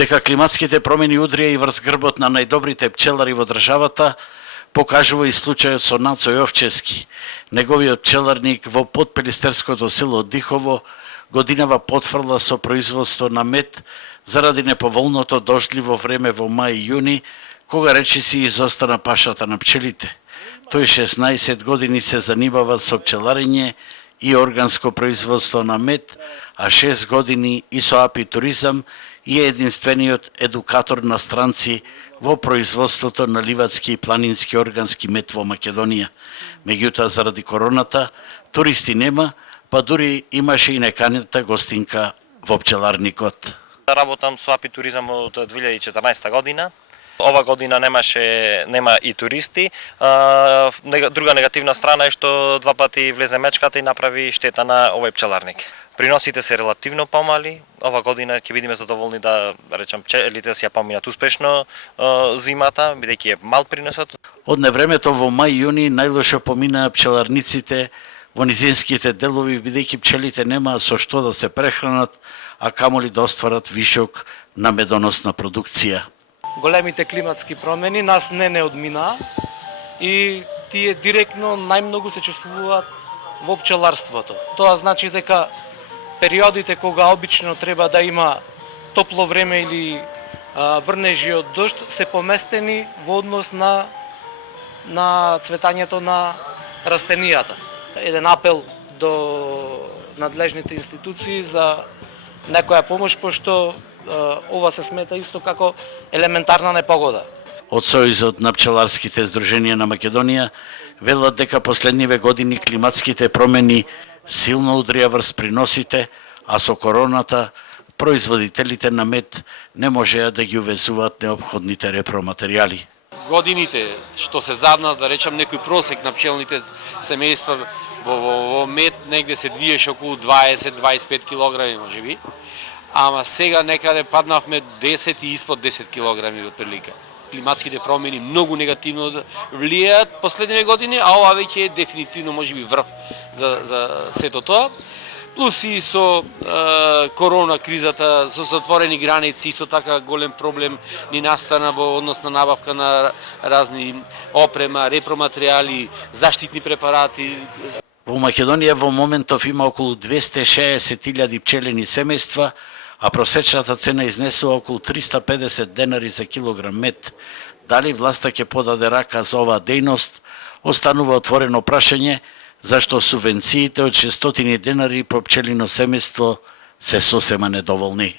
Дека климатските промени удрија и врз грбот на најдобрите пчелари во државата, покажува и случајот со Нацо Јовчевски. Неговиот пчеларник во подпелистерското село Дихово годинава потврла со производство на мед заради неповолното дождливо време во мај и јуни, кога речиси изостана пашата на пчелите. Тој 16 години се занимава со пчеларење и органско производство на мед, а 6 години и со апитуризам и е единствениот едукатор на странци во производството на ливадски и планински органски мед во Македонија. Меѓутоа, заради короната, туристи нема, па дури имаше и неканата гостинка во пчеларникот. Работам со апитуризам од 2014 година. Ова година нема и туристи. Друга негативна страна е што два пати влезе мечката и направи штета на овој пчеларник. Приносите се релативно помали. Ова година ќе бидеме задоволни да речам пчелите си ја поминат успешно зимата, бидејќи е мал приносот. Од невремето во мај и јуни најлошо поминаа пчеларниците во низинските делови, бидејќи пчелите немаа со што да се прехранат, а камоли да остварат вишок на медоносна продукција. Големите климатски промени нас не одминаа и тие директно најмногу се чувствуваат во пчеларството. Тоа значи дека периодите кога обично треба да има топло време или врнежи од дожд се поместени во однос на цветањето на растенијата. Еден апел до надлежните институции за некоја помош, пошто ова се смета исто како елементарна непогода. Од Сојузот на пчеларските здруженија на Македонија велат дека последниве години климатските промени силно удрија врз приносите, а со короната производителите на мед не можеа да ги увезуваат неопходните репроматеријали. Годините што се зад нас, да речам некој просек на пчелните семејства во мед негде се двиеше околу 20-25 килограми можеби, ама сега некаде паднавме 10 и испод 10 килограми од прилика. Климатските промени многу негативно влијаат последниве години, а ова веќе е дефинитивно можеби врв за сето тоа. Плюс и со корона кризата, со затворени граници, исто така голем проблем ни настана во однос на набавка на разни опрема, репроматеријали, заштитни препарати. Во Македонија во моментов има околу 260.000 пчелени семејства, а просечната цена изнесува околу 350 денари за килограм мед. Дали власта ќе подаде рака за оваа дејност, останува отворено прашање, зашто субвенциите од 600 денари по пчелино семејство се сосема недоволни.